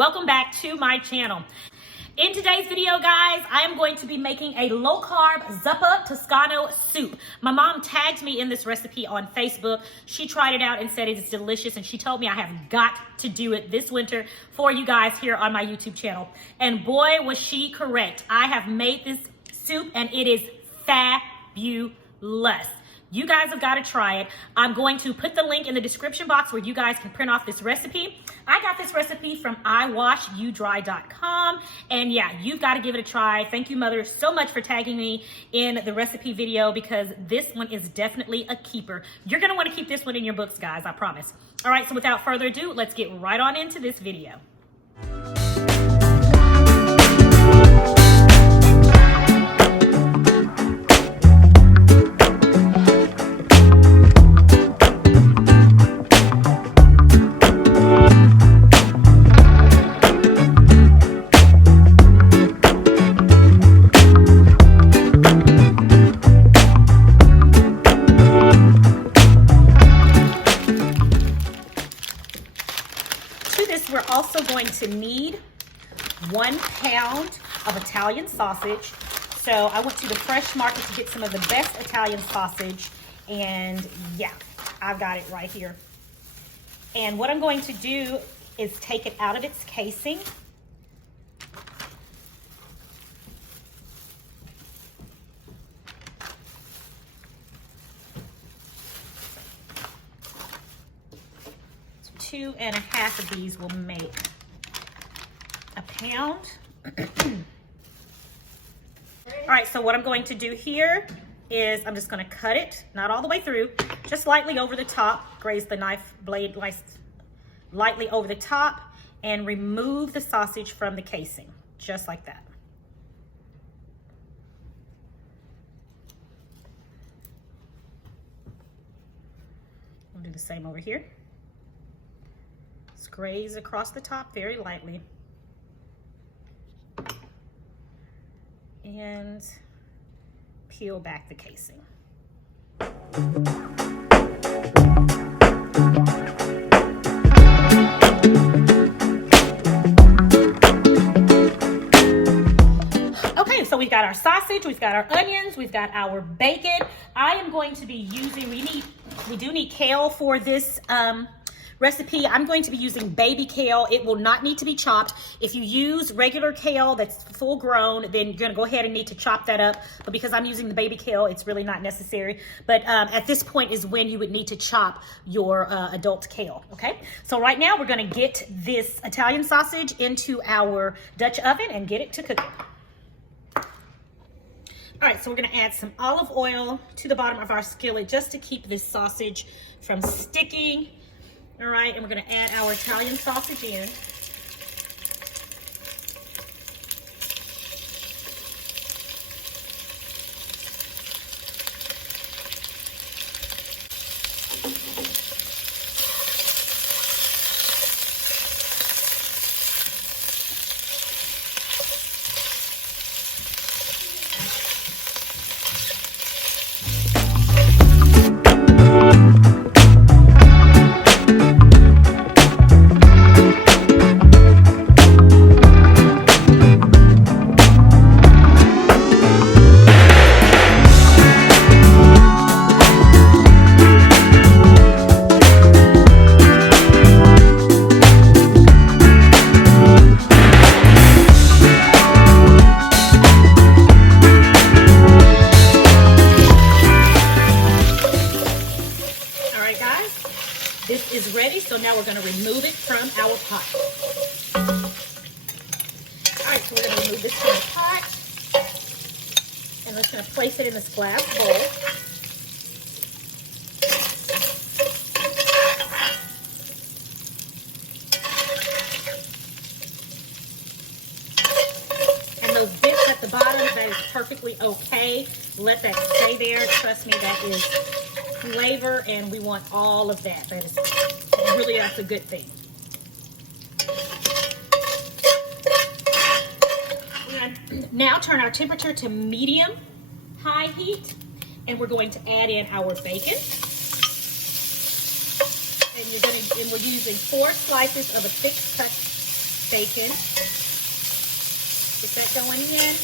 Welcome back to my channel. In today's video, guys, I am going to be making a low-carb Zuppa Toscano soup. My mom tagged me in this recipe on Facebook. She tried it out and said it's delicious, and she told me I have got to do it this winter for you guys here on my YouTube channel. And boy, was she correct. I have made this soup, and it is fabulous. You guys have got to try it. I'm going to put the link in the description box where you guys can print off this recipe. I got this recipe from iwashyouDry.com, and yeah, you've got to give it a try. Thank you, Mother, so much for tagging me in the recipe video, because this one is definitely a keeper. You're going to want to keep this one in your books, guys, I promise. All right, so without further ado, let's get right on into this video. We're also going to need 1 pound of Italian sausage. So I went to the fresh market to get some of the best Italian sausage, and yeah, I've got it right here. And what I'm going to do is take it out of its casing. So 2.5 of these will make a pound. All right, so what I'm going to do here is I'm just going to cut it, not all the way through, just lightly over the top, graze the knife blade lightly over the top, and remove the sausage from the casing, just like that. We'll do the same over here. Just graze across the top very lightly. And peel back the casing. Okay, so we've got our sausage, we've got our onions, we've got our bacon. I am going to be using, we do need kale for this recipe. I'm going to be using baby kale. It will not need to be chopped. If you use regular kale that's full grown, then you're gonna go ahead and need to chop that up. But because I'm using the baby kale, it's really not necessary. But at this point is when you would need to chop your adult kale, okay? So right now we're gonna get this Italian sausage into our Dutch oven and get it to cooking. All right, so we're gonna add some olive oil to the bottom of our skillet just to keep this sausage from sticking. All right, and we're gonna add our Italian sausage in. This is ready, so now we're going to remove it from our pot. All right, so we're going to remove this from the pot, and we're just going to place it in this glass bowl. And those bits at the bottom, that is perfectly okay. Let that stay there. Trust me, that is flavor, and we want all of that. That is really, that's a good thing. We're going to now turn our temperature to medium-high heat, and we're going to add in our bacon. And we're using 4 slices of a thick cut bacon. Get that going in.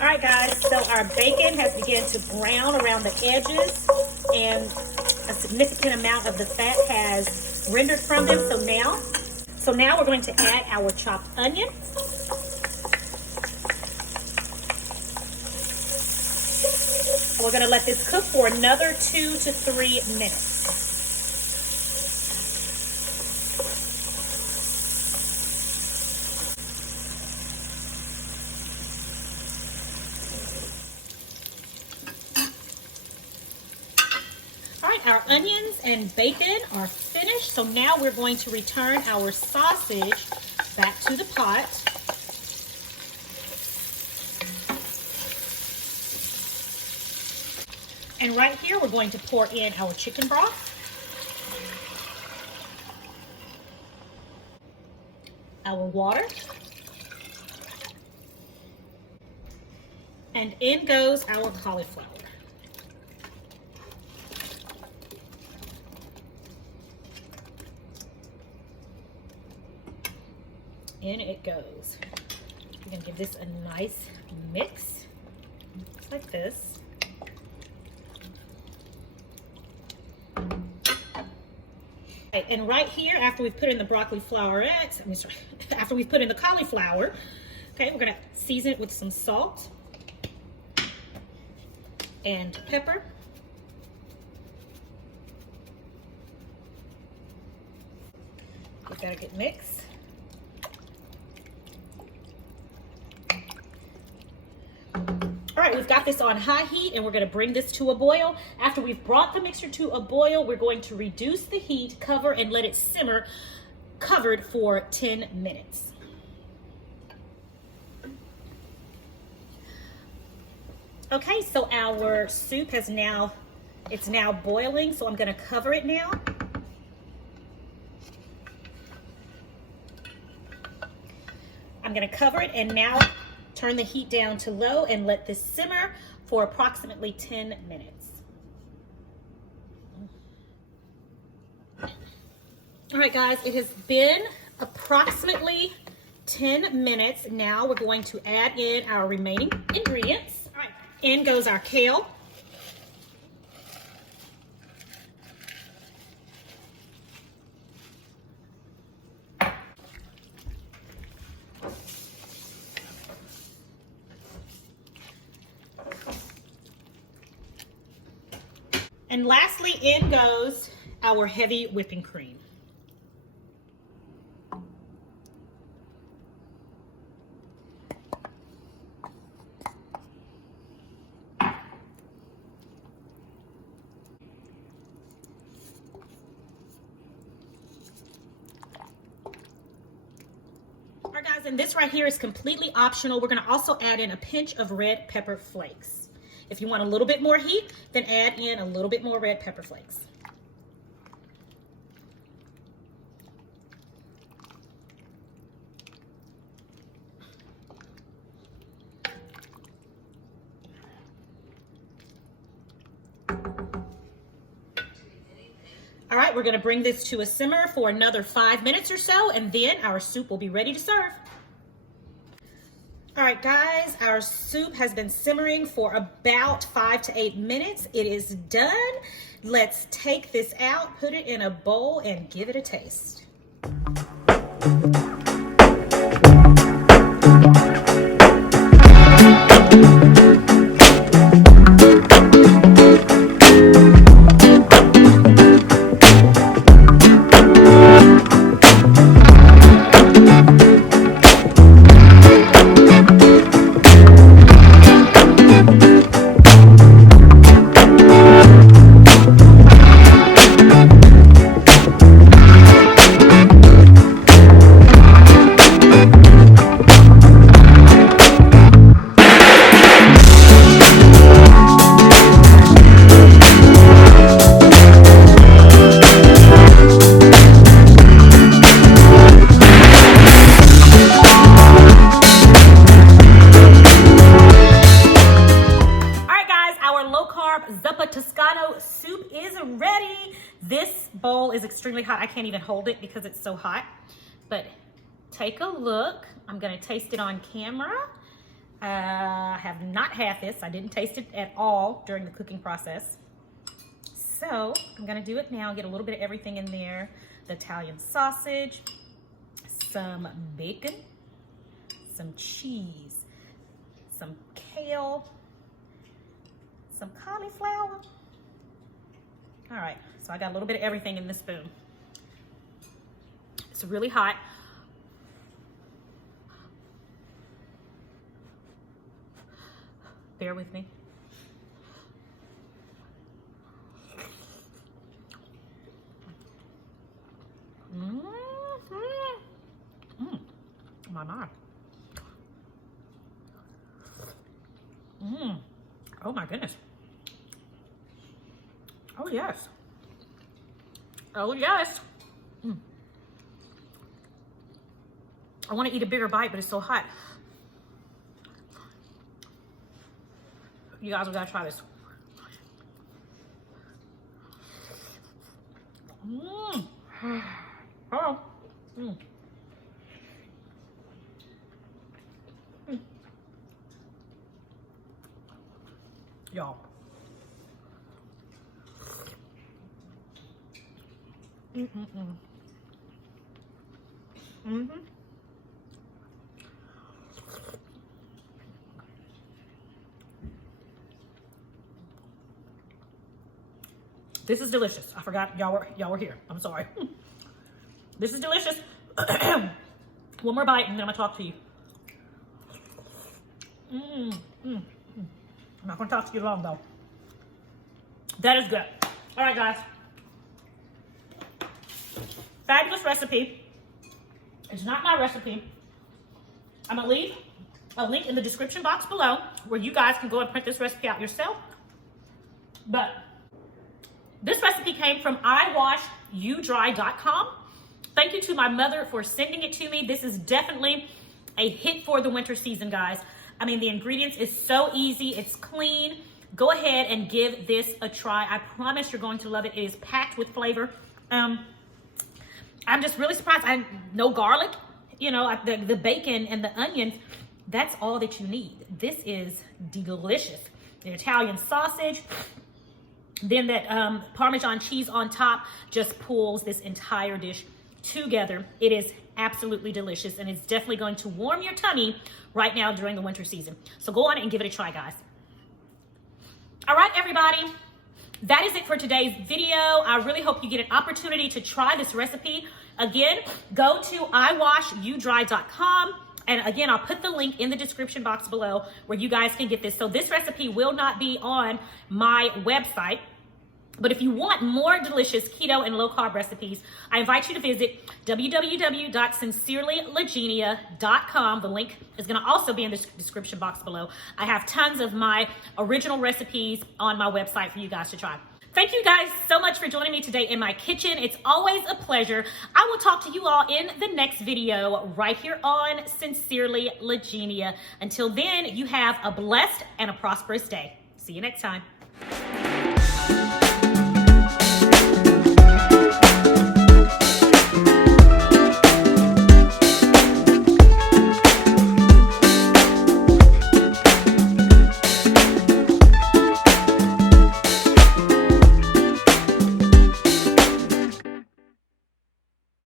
All right, guys, so our bacon has begun to brown around the edges, and a significant amount of the fat has rendered from them. So now we're going to add our chopped onion. We're going to let this cook for another 2 to 3 minutes. All right, our onions and bacon are finished. So now we're going to return our sausage back to the pot. And right here, we're going to pour in our chicken broth. Our water. And in goes our cauliflower. In it goes. We're going to give this a nice mix, just like this. Right, and right here, after we've put in the broccoli flowerette, after we've put in the cauliflower, okay, we're going to season it with some salt and pepper. Give that a good mix. All right, we've got this on high heat and we're going to bring this to a boil. After we've brought the mixture to a boil, we're going to reduce the heat, cover, and let it simmer covered for 10 minutes. Okay, so our soup it's now boiling, so I'm going to cover it now. I'm going to cover it and now turn the heat down to low and let this simmer for approximately 10 minutes. All right, guys, it has been approximately 10 minutes. Now we're going to add in our remaining ingredients. All right, in goes our kale. And lastly, in goes our heavy whipping cream. All right, guys, and this right here is completely optional. We're going to also add in a pinch of red pepper flakes. If you want a little bit more heat, then add in a little bit more red pepper flakes. All right, we're going to bring this to a simmer for another 5 minutes or so, and then our soup will be ready to serve. All right, guys, our soup has been simmering for about 5 to 8 minutes. It is done. Let's take this out, put it in a bowl, and give it a taste. is extremely hot. I can't even hold it because it's so hot. But take a look. I'm gonna taste it on camera. I have not had this. I didn't taste it at all during the cooking process. So I'm gonna do it now, get a little bit of everything in there. The Italian sausage, some bacon, some cheese, some kale, some cauliflower. All right, so I got a little bit of everything in this spoon. It's really hot. Bear with me. My. Oh my goodness. Oh yes. Oh yes. I want to eat a bigger bite, but it's so hot. You guys, we gotta try this. Oh. Y'all. This is delicious. I forgot y'all were here. I'm sorry. This is delicious. One more bite and then I'm gonna talk to you. I'm not gonna talk to you long though. That is good. All right, guys. Fabulous recipe. It's not my recipe. I'm gonna leave a link in the description box below where you guys can go and print this recipe out yourself. But this recipe came from iwashyouDry.com. Thank you to my mother for sending it to me. This is definitely a hit for the winter season, guys. I mean, the ingredients is so easy. It's clean. Go ahead and give this a try. I promise you're going to love it. It is packed with flavor. I'm just really surprised. No garlic, you know, the bacon and the onions, that's all that you need. This is delicious. The Italian sausage, then that Parmesan cheese on top just pulls this entire dish together. It is absolutely delicious, and it's definitely going to warm your tummy right now during the winter season. So go on and give it a try, guys. All right, everybody. That is it for today's video. I really hope you get an opportunity to try this recipe. Again, go to iwashyouDry.com. And again, I'll put the link in the description box below where you guys can get this. So this recipe will not be on my website. But if you want more delicious keto and low carb recipes, I invite you to visit www.sincerelylagenia.com. The link is going to also be in the description box below. I have tons of my original recipes on my website for you guys to try. Thank you guys so much for joining me today in my kitchen. It's always a pleasure. I will talk to you all in the next video right here on Sincerely Lagenia. Until then, you have a blessed and a prosperous day. See you next time.